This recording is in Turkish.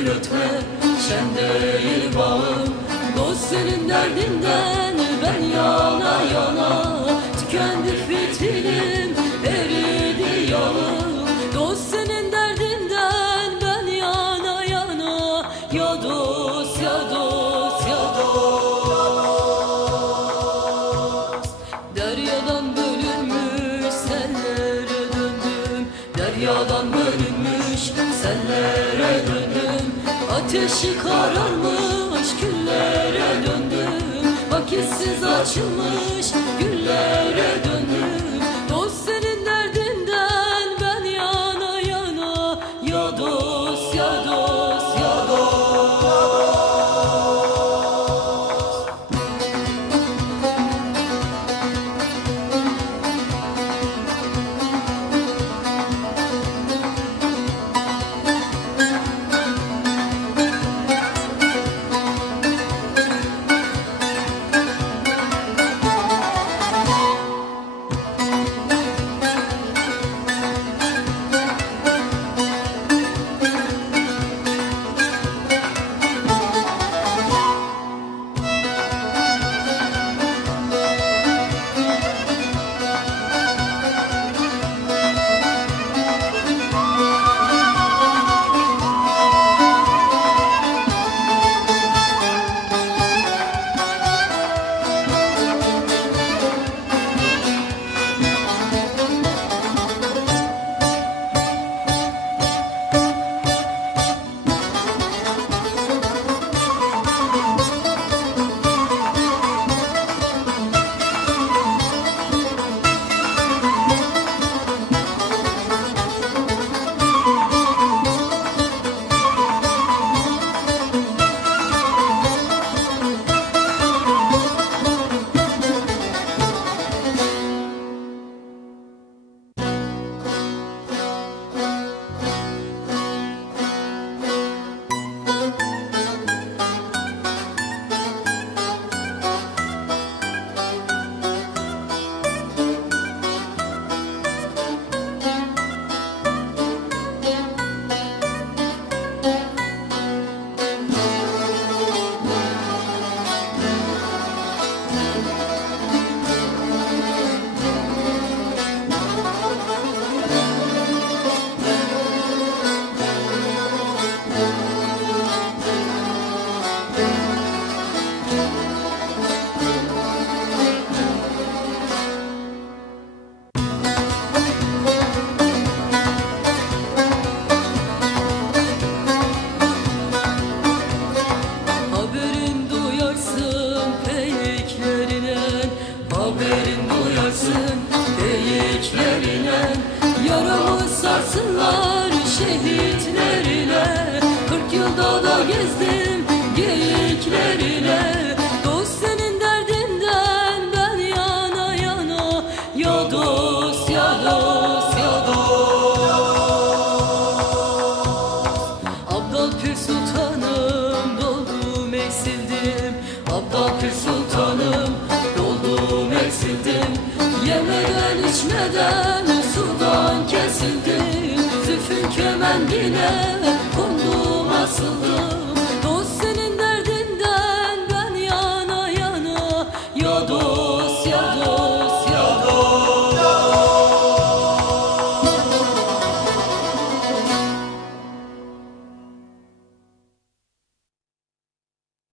söyletme Sen değil bağım. Dost senin derdinden ben ya Ateşi kararmış güllere döndüm Vakitsiz açılmış güllere gezdim geyiklerine. Dost senin derdinden ben yana yana. Ya dost ya dost ya dost. Abdal Sultanım doldum eksildim. Abdal Sultanım doldum eksildim. Yemeden içmeden sudan kesildim. Zülfün kemendine 死。